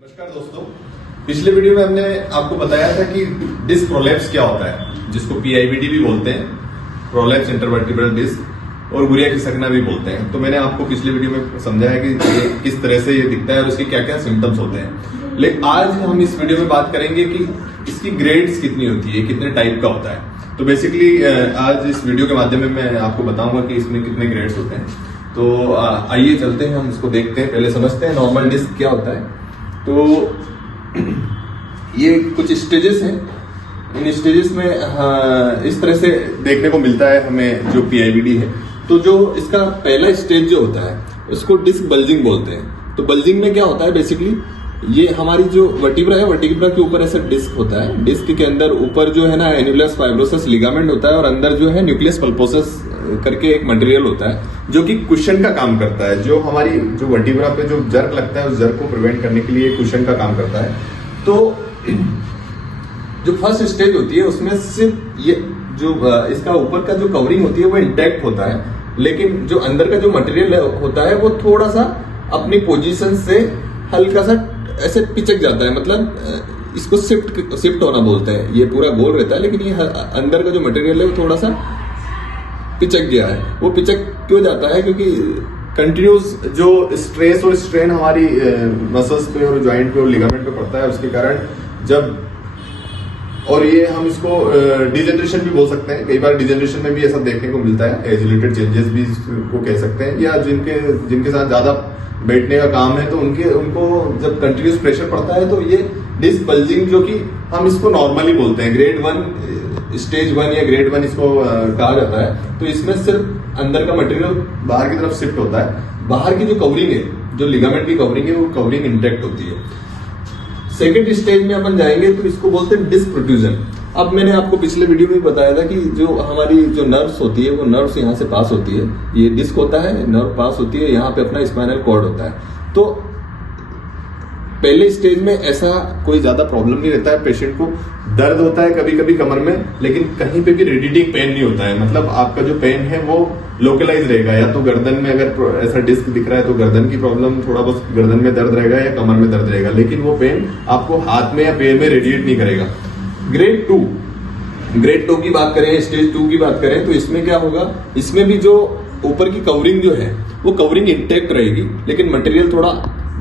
नमस्कार दोस्तों, पिछले वीडियो में हमने आपको बताया था कि डिस्क प्रोलैप्स क्या होता है, जिसको पीआईबीडी भी बोलते हैं, प्रोलैप्स इंटरवर्टिब्रल डिस्क, और गुरिया खिसकना भी बोलते हैं। तो मैंने आपको पिछले वीडियो में समझाया कि ये किस तरह से ये दिखता है और इसके क्या क्या सिम्टम्स होते हैं। लेकिन आज हम इस वीडियो में बात करेंगे कि इसकी ग्रेड्स कितनी होती है, कितने टाइप का होता है। तो बेसिकली आज इस वीडियो के माध्यम में मैं आपको बताऊंगा कि इसमें कितने ग्रेड्स होते हैं। तो आइए चलते हैं, हम इसको देखते हैं। पहले समझते हैं नॉर्मल डिस्क क्या होता है। तो ये कुछ स्टेजेस हैं। इन स्टेजेस में इस तरह से देखने को मिलता है हमें जो पीआईबीडी है। तो जो इसका पहला स्टेज जो होता है उसको डिस्क बल्जिंग बोलते हैं। तो बल्जिंग में क्या होता है, बेसिकली ये हमारी जो वर्टिब्रा है, वर्टिब्रा के ऊपर ऐसा डिस्क होता है। डिस्क के अंदर ऊपर जो है ना एन्युलस फाइब्रोसस लिगामेंट होता है, और अंदर जो है न्यूक्लियस पल्पोसस करके एक मटेरियल होता है जो कि कुशन का काम करता है। जो हमारी जो वर्टिब्रा पे जो जर्क लगता है उस जर्क को प्रिवेंट करने के लिए कुशन का काम करता है। तो जो फर्स्ट स्टेज होती है उसमें सिर्फ ये जो इसका ऊपर का जो कवरिंग होती है वो इंटैक्ट होता है, लेकिन जो अंदर का जो मटेरियल होता है वो थोड़ा सा अपनी पोजीशन से हल्का सा ऐसे पिचक जाता है। मतलब इसको शिफ्ट होना बोलते हैं। ये पूरा गोल रहता है, लेकिन ये अंदर का जो मटेरियल है वो थोड़ा सा पिचक गया है। वो पिचक क्यों जाता है? क्योंकि कंटिन्यूस जो स्ट्रेस और स्ट्रेन हमारी मसल्स पे और जॉइंट पे और लिगामेंट पे पड़ता है, उसके कारण जब, और ये हम इसको डिजेनरेशन भी बोल सकते हैं। कई बार डिजेनरेशन में भी ऐसा देखने को मिलता है, एज रिलेटेड चेंजेस भी इसको कह सकते हैं। या जिनके साथ ज्यादा बैठने का काम है तो उनको जब कंटिन्यूस प्रेशर पड़ता है तो ये डिस्क बल्जिंग, जो कि हम इसको नॉर्मली बोलते हैं, ग्रेड 1 स्टेज 1 या ग्रेड 1 इसको कहा जाता है। तो इसमें सिर्फ अंदर का मटेरियल बाहर की तरफ शिफ्ट होता है। बाहर की जो कवरिंग है, जो लिगामेंट की कवरिंग है, वो कवरिंग इंटैक्ट होती है। सेकेंड स्टेज में अपन जाएंगे तो इसको बोलते हैं डिस्क प्रोट्रूजन। अब मैंने आपको पिछले वीडियो में बताया था कि जो हमारी जो नर्व्स होती है वो नर्व्स यहाँ से पास होती है। ये डिस्क होता है, नर्व पास होती है, यहाँ पे अपना स्पाइनल कॉर्ड होता है। तो पहले स्टेज में ऐसा कोई ज्यादा प्रॉब्लम नहीं रहता है। पेशेंट को दर्द होता है कभी कभी कमर में, लेकिन कहीं पे भी रेडिएटिंग पेन नहीं होता है। मतलब आपका जो पेन है वो लोकलाइज रहेगा। या तो गर्दन में अगर ऐसा डिस्क दिख रहा है तो गर्दन की प्रॉब्लम, थोड़ा बहुत गर्दन में दर्द रहेगा या कमर में दर्द रहेगा, लेकिन वो पेन आपको हाथ में या पैर में रेडिएट नहीं करेगा। ग्रेड 2 की बात करें, स्टेज 2 की बात करें, तो इसमें क्या होगा, इसमें भी जो ऊपर की कवरिंग जो है वो कवरिंग इंटैक्ट रहेगी, लेकिन मटेरियल थोड़ा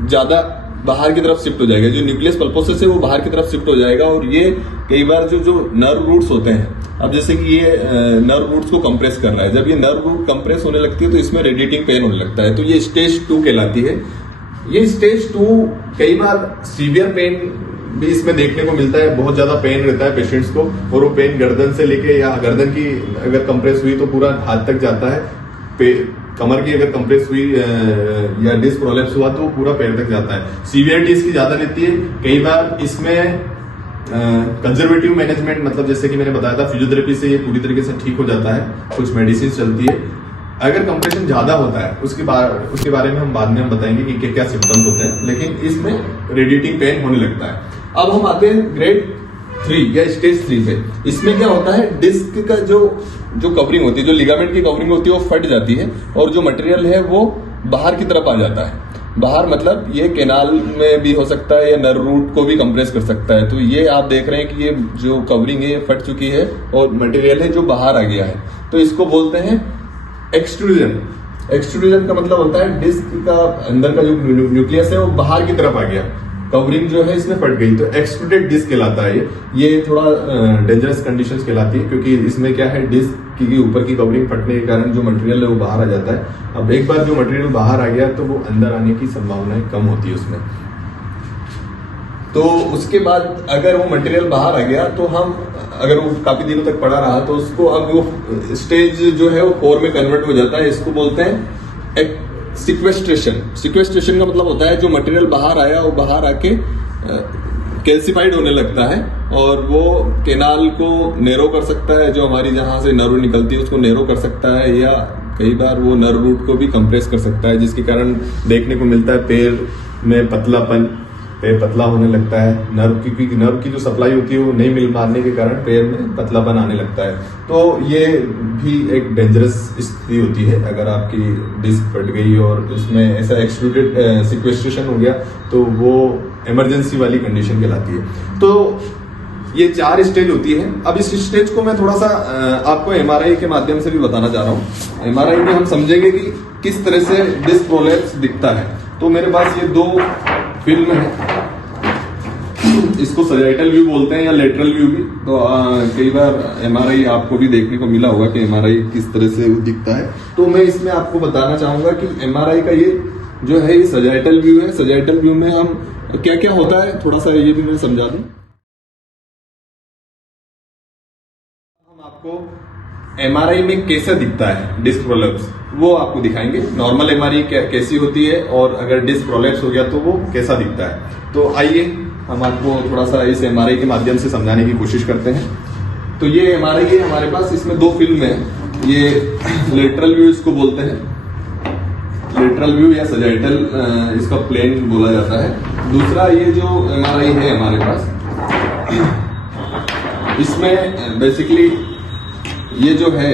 ज्यादा बाहर की तरफ शिफ्ट हो जाएगा। जो न्यूक्लियस पल्पोसस है वो बाहर की तरफ शिफ्ट हो जाएगा। और ये कई बार जो नर्व रूट्स होते हैं, अब जैसे कि ये नर्व रूट्स को कंप्रेस कर रहा है, जब ये नर्व रूट कंप्रेस होने लगती है तो इसमें रेडिएटिंग पेन होने लगता है। तो ये स्टेज 2 कहलाती है। ये स्टेज 2 कई बार सीवियर पेन भी इसमें देखने को मिलता है। बहुत ज्यादा पेन रहता है पेशेंट्स को, और वो पेन गर्दन से लेके, या गर्दन की अगर कंप्रेस हुई तो पूरा हाथ तक जाता है। कमर की अगर कंप्रेस हुई या डिस्क प्रोलैप्स हुआ तो पूरा पैर तक जाता है। सीवियरिटी इसकी ज्यादा रहती है। कई बार इसमें कंजर्वेटिव मैनेजमेंट, मतलब जैसे कि मैंने बताया था, फिजियोथेरेपी से ये पूरी तरीके से ठीक हो जाता है। कुछ मेडिसिन चलती है। अगर कंप्रेशन ज्यादा होता है उसके बारे में हम बाद में बताएंगे कि क्या क्या सिम्टम्स होते हैं, लेकिन इसमें रेडिएटिंग पेन होने लगता है। अब हम आते हैं ग्रेड 3 या स्टेज 3 पे। इसमें क्या होता है, डिस्क का जो कवरिंग होती है, जो लिगामेंट की कवरिंग होती है वो फट जाती है, और जो मटेरियल है वो बाहर की तरफ आ जाता है। बाहर मतलब ये कैनाल में भी हो सकता है या नर्व रूट को भी कंप्रेस कर सकता है। तो ये आप देख रहे हैं कि ये जो कवरिंग है ये फट चुकी है और मटेरियल है जो बाहर आ गया है। तो इसको बोलते हैं एक्सट्रूजन। एक्सट्रूजन का मतलब होता है डिस्क का अंदर का जो न्यूक्लियस है वो बाहर की तरफ आ गया, कवरिंग जो है इसमें फट गई, तो एक्सट्रूडेड डिस्क कहलाता है। ये थोड़ा डेंजरस कंडीशंस कहलाती है, क्योंकि इसमें क्या है, डिस्क की ऊपर की कवरिंग फटने के कारण जो मटेरियल है वो बाहर आ जाता है। अब एक बार जो मटेरियल बाहर आ गया तो वो अंदर आने की संभावनाएं कम होती है उसमें। तो उसके बाद अगर वो मटेरियल बाहर आ गया तो हम, अगर वो काफी दिनों तक पड़ा रहा तो उसको, अब वो स्टेज जो है वो 4 में कन्वर्ट हो जाता है। इसको बोलते हैं सिक्वेस्ट्रेशन। सिक्वेस्ट्रेशन का मतलब होता है जो मटेरियल बाहर आया वो बाहर आके कैल्सिफाइड होने लगता है, और वो कैनाल को नैरो कर सकता है, जो हमारी जहां से नर्व निकलती है उसको नैरो कर सकता है, या कई बार वो नर्व रूट को भी कंप्रेस कर सकता है, जिसके कारण देखने को मिलता है पैर में पतलापन, पैर पतला होने लगता है, नर्व की जो सप्लाई होती है वो नहीं मिल पाने के कारण पैर में पतलापन आने लगता है। तो ये भी एक डेंजरस स्थिति होती है। अगर आपकी डिस्क फट गई और उसमें ऐसा एक्सक्लूडेड सिक्वेस्ट्रेशन हो गया तो वो इमरजेंसी वाली कंडीशन कहलाती है। तो ये 4 स्टेज होती है। अब इस स्टेज को मैं थोड़ा सा आपको एमआरआई के माध्यम से भी बताना चाह रहा हूँ। एमआरआई में हम समझेंगे कि किस तरह से डिस्क प्रोलैप्स दिखता है। तो मेरे पास ये 2 फिल्म है, इसको सजाइटल व्यू बोलते हैं या लेटरल व्यू भी। तो कई बार एमआरआई आपको भी देखने को मिला होगा कि एमआरआई किस तरह से दिखता है। तो मैं इसमें आपको बताना चाहूंगा कि एमआरआई का ये जो है ये सजाइटल व्यू है। सजाइटल व्यू में हम क्या क्या होता है थोड़ा सा ये भी मैं समझा दूं। हम आपको एमआरआई में कैसे दिखता है डिस्क प्रोलैप्स वो आपको दिखाएंगे। नॉर्मल एमआरआई कैसी होती है और अगर डिस्क प्रोलैप्स हो गया तो वो कैसा दिखता है। तो आइए हम आपको थोड़ा सा इस एमआरआई के माध्यम से समझाने की कोशिश करते हैं। तो ये एमआरआई है हमारे पास, इसमें 2 फिल्म है। ये लेटरल व्यू इसको बोलते हैं, लेटरल व्यू या सजाइटल इसका प्लेन बोला जाता है। दूसरा ये जो एमआरआई है हमारे पास, इसमें बेसिकली ये जो है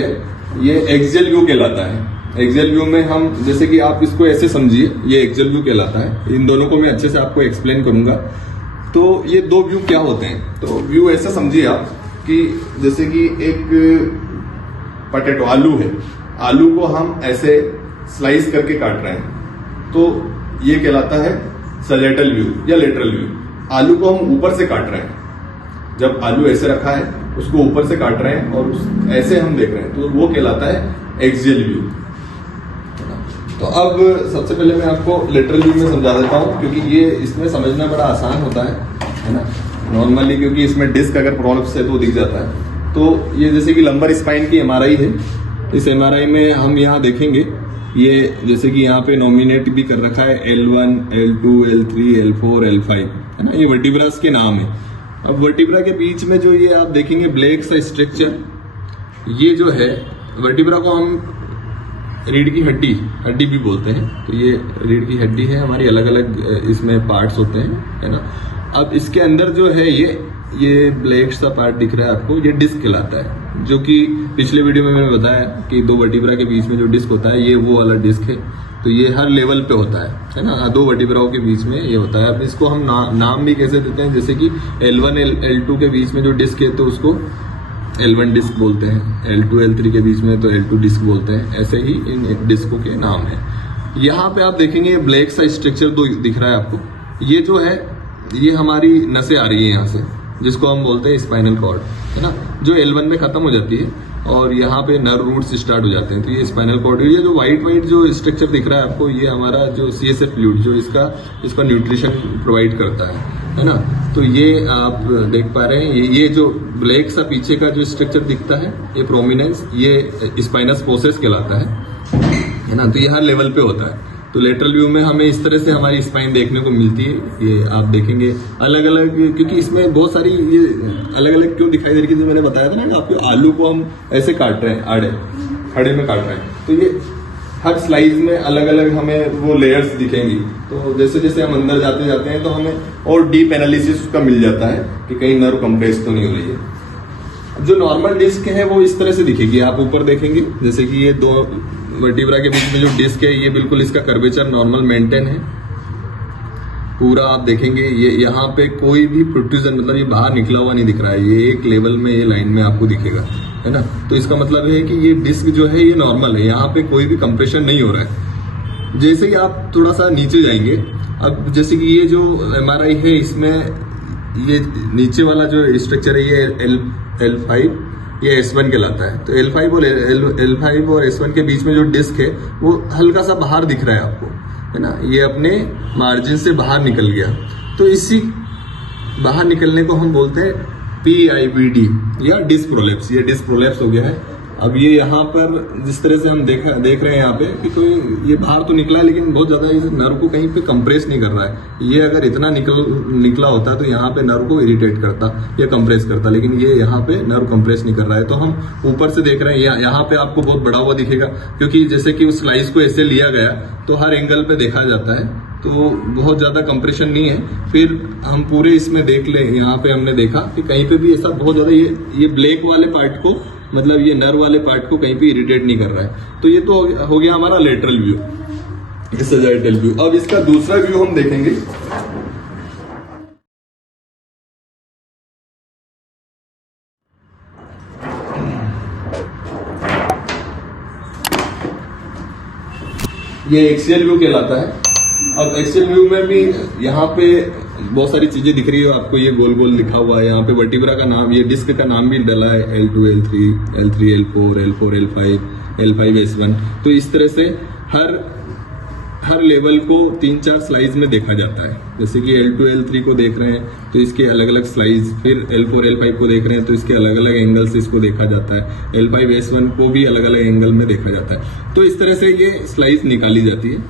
ये एक्सियल व्यू कहलाता है। एक्सियल व्यू में हम जैसे कि आप इसको ऐसे समझिए, ये एक्सियल व्यू कहलाता है। इन दोनों को मैं अच्छे से आपको एक्सप्लेन करूंगा। तो ये 2 व्यू क्या होते हैं। तो व्यू ऐसे समझिए आप कि जैसे कि एक पोटैटो आलू है, आलू को हम ऐसे स्लाइस करके काट रहे हैं तो ये कहलाता है सजाइटल व्यू या लेटरल व्यू। आलू को हम ऊपर से काट रहे हैं, जब आलू ऐसे रखा है उसको ऊपर से काट रहे हैं और ऐसे हम देख रहे हैं तो वो कहलाता है एक्सियल व्यू। तो अब सबसे पहले मैं आपको लेटरल व्यू में समझा देता हूं क्योंकि ये इसमें समझना बड़ा आसान होता है ना नॉर्मली, क्योंकि इसमें डिस्क अगर प्रॉब्लम्स है तो दिख जाता है। तो ये जैसे कि लंबर स्पाइन की एमआरआई है। इस एमआरआई में हम यहाँ देखेंगे ये जैसे कि यहाँ पे नॉमिनेट भी कर रखा है L1, L2, L3, L4, L5 है ना, ये वर्टिब्रास के नाम है। अब वर्टिब्रा के बीच में जो ये आप देखेंगे ब्लैक सा स्ट्रक्चर, ये जो है वर्टिब्रा को हम रीढ़ की हड्डी भी बोलते हैं। तो ये रीढ़ की हड्डी है हमारी, अलग अलग इसमें पार्ट्स होते हैं है ना। अब इसके अंदर जो है ये ब्लैक सा पार्ट दिख रहा है आपको, ये डिस्क कहलाता है। जो कि पिछले वीडियो में मैंने बताया कि 2 वर्टिब्रा के बीच में जो डिस्क होता है ये वो वाला डिस्क है। तो ये हर लेवल पे होता है ना, 2 वर्टिब्राओं के बीच में ये होता है। अब इसको हम नाम भी कैसे देते हैं, जैसे कि L1 L2 के बीच में जो डिस्क है तो उसको L1 डिस्क बोलते हैं, L2 L3 के बीच में तो L2 डिस्क बोलते हैं। ऐसे ही इन डिस्कों के नाम है। यहाँ पे आप देखेंगे ये ब्लैक सा स्ट्रक्चर तो दिख रहा है आपको, ये जो है ये हमारी नसें आ रही है यहाँ से, जिसको हम बोलते हैं स्पाइनल कॉर्ड है ना, जो L1 में खत्म हो जाती है और यहाँ पे नर्व रूट्स स्टार्ट हो जाते हैं। तो ये स्पाइनल कॉर्ड, ये जो व्हाइट जो स्ट्रक्चर दिख रहा है आपको, ये हमारा जो CSF फ्लूइड जो इसका न्यूट्रिशन प्रोवाइड करता है ना। तो ये आप देख पा रहे हैं, ये जो ब्लैक सा पीछे का जो स्ट्रक्चर दिखता है ये प्रोमिनेंस, ये स्पाइनस प्रोसेस कहलाता है ना। तो ये हर लेवल पे होता है। तो लेटरल व्यू में हमें इस तरह से हमारी स्पाइन देखने को मिलती है। ये आप देखेंगे अलग अलग, क्योंकि इसमें बहुत सारी ये अलग अलग क्यों दिखाई दे रही है, जो मैंने बताया था ना कि आपको आलू को हम ऐसे काट रहे हैं, खड़े में काट रहे हैं, तो ये हर स्लाइस में अलग अलग हमें वो लेयर्स दिखेंगी। तो जैसे जैसे हम अंदर जाते हैं तो हमें और डीप एनालिसिस उसका मिल जाता है कि कहीं नर्व कंप्रेस तो नहीं हो रही है। जो नॉर्मल डिस्क है वो इस तरह से दिखेगी, आप ऊपर देखेंगे जैसे कि ये 2 वर्टिब्रा के बीच में जो डिस्क है ये बिल्कुल इसका कर्वेचर नॉर्मल मेंटेन है पूरा। आप देखेंगे ये यहाँ पे कोई भी प्रोट्रूजन, मतलब ये बाहर निकला हुआ नहीं दिख रहा है, ये एक लेवल में ये लाइन में आपको दिखेगा है ना। तो इसका मतलब है कि ये डिस्क जो है ये नॉर्मल है, यहाँ पे कोई भी कंप्रेशन नहीं हो रहा है। जैसे ही आप थोड़ा सा नीचे जाएंगे, अब जैसे कि ये जो एमआरआई है इसमें ये नीचे वाला जो स्ट्रक्चर है ये L5 ये S1 कहलाता है। तो L5 और S1 के बीच में जो डिस्क है वो हल्का सा बाहर दिख रहा है आपको है ना, ये अपने मार्जिन से बाहर निकल गया। तो इसी बाहर निकलने को हम बोलते हैं PIBD या डिस्क प्रोलैप्स। ये डिस्क प्रोलैप्स हो गया है। अब ये यहाँ पर जिस तरह से हम देख रहे हैं यहाँ पे कि कोई ये बाहर तो निकला है लेकिन बहुत ज्यादा इस नर्व को कहीं पे कंप्रेस नहीं कर रहा है। ये अगर इतना निकला होता तो यहाँ पे नर्व को इरिटेट करता या कंप्रेस करता, लेकिन ये यहाँ पे नर्व कंप्रेस नहीं कर रहा है। तो हम ऊपर से देख रहे हैं, यहाँ पे आपको बहुत बड़ा हुआ दिखेगा क्योंकि जैसे कि उस स्लाइस को ऐसे लिया गया तो हर एंगल पे देखा जाता है। तो बहुत ज़्यादा कंप्रेशन नहीं है। फिर हम पूरे इसमें देख लें, यहाँ पे हमने देखा कि कहीं पे भी ऐसा बहुत ज़्यादा ये ब्लैक वाले पार्ट को, मतलब ये नर वाले पार्ट को कहीं पे इरिटेट नहीं कर रहा है। तो ये तो हो गया हमारा लेटरल व्यू, सैजिटल व्यू। अब इसका दूसरा व्यू हम देखेंगे। ये एक्सियल व्यू कहलाता है। अब एक्सियल व्यू में भी यहाँ पे बहुत सारी चीजें दिख रही है आपको, ये गोल गोल लिखा हुआ है। यहाँ पे वर्टिब्रा का नाम, ये डिस्क का नाम भी डला है, L2, L3, L3, L4, L4, L5, S1। तो इस तरह से हर लेवल को 3-4 स्लाइस में देखा जाता है। जैसे कि L2, L3 को देख रहे हैं तो इसके अलग अलग स्लाइस, फिर L4, L5 को देख रहे हैं तो इसके अलग अलग एंगल से इसको देखा जाता है। L5, S1 को भी अलग अलग एंगल में देखा जाता है। तो इस तरह से ये स्लाइस निकाली जाती है।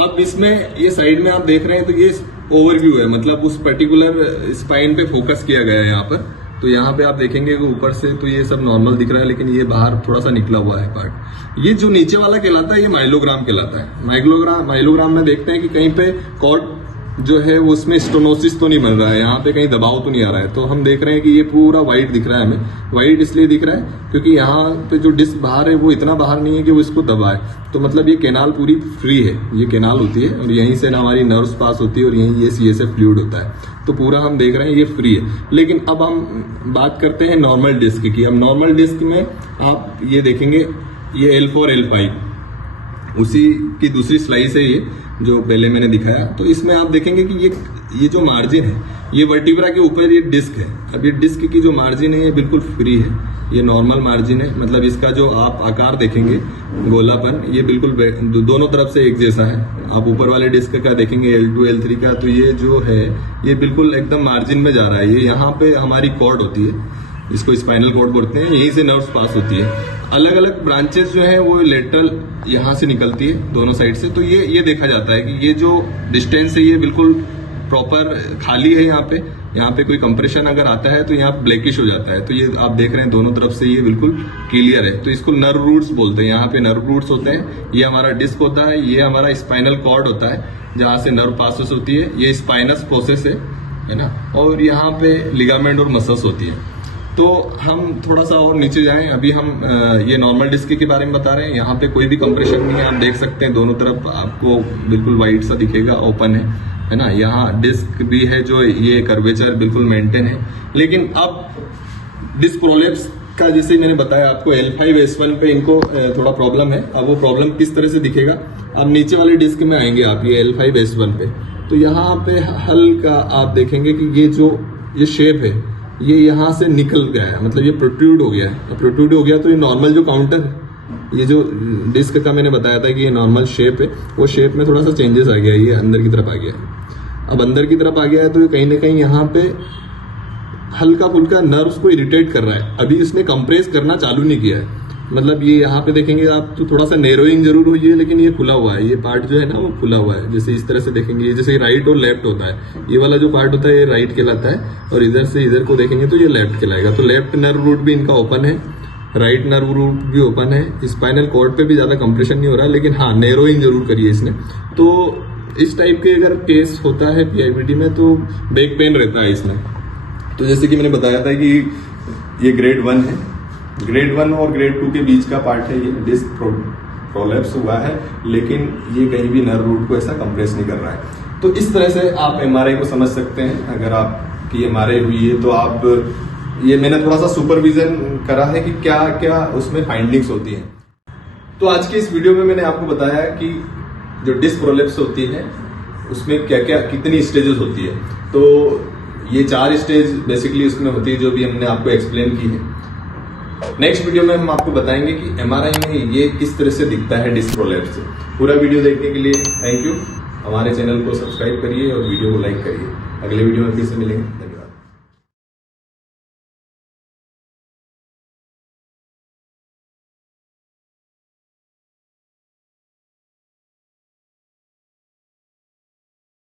अब इसमें ये साइड में आप देख रहे हैं तो ये ओवरव्यू है, मतलब उस पर्टिकुलर स्पाइन पे फोकस किया गया है यहाँ पर। तो यहाँ पे आप देखेंगे कि ऊपर से तो ये सब नॉर्मल दिख रहा है, लेकिन ये बाहर थोड़ा सा निकला हुआ है पार्ट। ये जो नीचे वाला कहलाता है ये माइलोग्राम कहलाता है। माइलोग्राम में देखते हैं कि कहीं पे कॉर्ड जो है वो उसमें स्टोनोसिस तो नहीं बन रहा है, यहाँ पे कहीं दबाव तो नहीं आ रहा है। तो हम देख रहे हैं कि ये पूरा व्हाइट दिख रहा है हमें। व्हाइट इसलिए दिख रहा है क्योंकि यहाँ पे जो डिस्क बाहर है वो इतना बाहर नहीं है कि वो इसको दबाए। तो मतलब ये कैनाल पूरी फ्री है, ये कैनाल होती है और यहीं से ना हमारी नर्व्स पास होती है और यहीं ये CSF फ्लूइड होता है। तो पूरा हम देख रहे हैं ये फ्री है। लेकिन अब हम बात करते हैं नॉर्मल डिस्क की। अब नॉर्मल डिस्क में आप ये देखेंगे, ये L4, L5 उसी की दूसरी स्लाइस है, ये जो पहले मैंने दिखाया। तो इसमें आप देखेंगे कि ये जो मार्जिन है ये वर्टिब्रा के ऊपर ये डिस्क है। अब ये डिस्क की जो मार्जिन है ये बिल्कुल फ्री है, ये नॉर्मल मार्जिन है। मतलब इसका जो आप आकार देखेंगे गोलापन, ये बिल्कुल दोनों तरफ से एक जैसा है। आप ऊपर वाले डिस्क का देखेंगे L2, L3 का, तो ये जो है ये बिल्कुल एकदम मार्जिन में जा रहा है। ये यहाँ पे हमारी कॉर्ड होती है, इसको स्पाइनल कॉर्ड बोलते हैं, यहीं से नर्व्स पास होती है। अलग अलग ब्रांचेस जो है वो लेटरल यहाँ से निकलती है दोनों साइड से। तो ये देखा जाता है कि ये जो डिस्टेंस है ये बिल्कुल प्रॉपर खाली है। यहाँ पे कोई कंप्रेशन अगर आता है तो यहाँ ब्लैकिश हो जाता है। तो ये आप देख रहे हैं दोनों तरफ से ये बिल्कुल क्लियर है। तो इसको नर्व रूट्स बोलते हैं। यहाँ पे नर्व रूट्स होते हैं, ये हमारा डिस्क होता है, ये हमारा स्पाइनल कॉर्ड होता है जहाँ से नर्व पासेस होती है, ये स्पाइनस प्रोसेस है ना, और यहाँ पे लिगामेंट और मसल्स होती है। तो हम थोड़ा सा और नीचे जाएं। अभी हम ये नॉर्मल डिस्क के बारे में बता रहे हैं। यहाँ पे कोई भी कंप्रेशन नहीं है, आप देख सकते हैं दोनों तरफ आपको बिल्कुल वाइट सा दिखेगा, ओपन है ना। यहाँ डिस्क भी है जो ये कर्वेचर बिल्कुल मेंटेन है। लेकिन अब डिस्क प्रोलेप्स का, जैसे मैंने बताया आपको, L5, S1 पे इनको थोड़ा प्रॉब्लम है। अब वो प्रॉब्लम किस तरह से दिखेगा, अब नीचे वाले डिस्क में आएंगे आप, ये L5, S1 पे। तो यहाँ पे हल्का आप देखेंगे कि ये शेप है ये यहाँ से निकल गया है, मतलब ये प्रोट्रूड हो गया है। प्रोट्रूड हो गया तो ये नॉर्मल जो काउंटर, ये जो डिस्क का मैंने बताया था कि ये नॉर्मल शेप है, वो शेप में थोड़ा सा चेंजेस आ गया, ये अंदर की तरफ आ गया है। अब अंदर की तरफ आ गया है तो कहीं ना कहीं यहाँ पे हल्का फुल्का नर्व्स को इरिटेट कर रहा है। अभी इसने कंप्रेस करना चालू नहीं किया है। मतलब ये यहाँ पे देखेंगे आप तो थोड़ा सा नैरोइंग जरूर हुई है, लेकिन ये खुला हुआ है, ये पार्ट जो है ना वो खुला हुआ है। जैसे इस तरह से देखेंगे, ये जैसे राइट और लेफ्ट होता है, ये वाला जो पार्ट होता है ये राइट कहलाता है, और इधर से इधर को देखेंगे तो ये लेफ्ट कहलाएगा। तो लेफ्ट नर्व रूट भी इनका ओपन है, राइट नर्व रूट भी ओपन है। स्पाइनल कॉर्ड पे भी ज्यादा कंप्रेशन नहीं हो रहा है, लेकिन हाँ नैरोइंग जरूर करी है इसने। तो इस टाइप के अगर केस होता है PIVD में तो बैक पेन रहता है इसमें। तो जैसे कि मैंने बताया था कि ये ग्रेड 1 है, ग्रेड 1 और ग्रेड 2 के बीच का पार्ट है। ये डिस्क प्रोलेप्स हुआ है, लेकिन ये कहीं भी नर्व रूट को ऐसा कंप्रेस नहीं कर रहा है। तो इस तरह से आप MRI को समझ सकते हैं। अगर आपकी MRI हुई है तो आप, ये मैंने थोड़ा सा सुपरविजन करा है कि क्या क्या उसमें फाइंडिंग्स होती हैं। तो आज के इस वीडियो में मैंने आपको बताया कि जो डिस्क प्रोलेप्स होती है उसमें क्या क्या कितनी स्टेजेस होती है। तो ये 4 स्टेज बेसिकली उसमें होती है जो भी हमने आपको एक्सप्लेन की है। नेक्स्ट वीडियो में हम आपको बताएंगे कि MRI में ये किस तरह से दिखता है डिस्क प्रोलेप्स। पूरा वीडियो देखने के लिए थैंक यू। हमारे चैनल को सब्सक्राइब करिए और वीडियो को लाइक करिए। अगले वीडियो में फिर से मिलेंगे।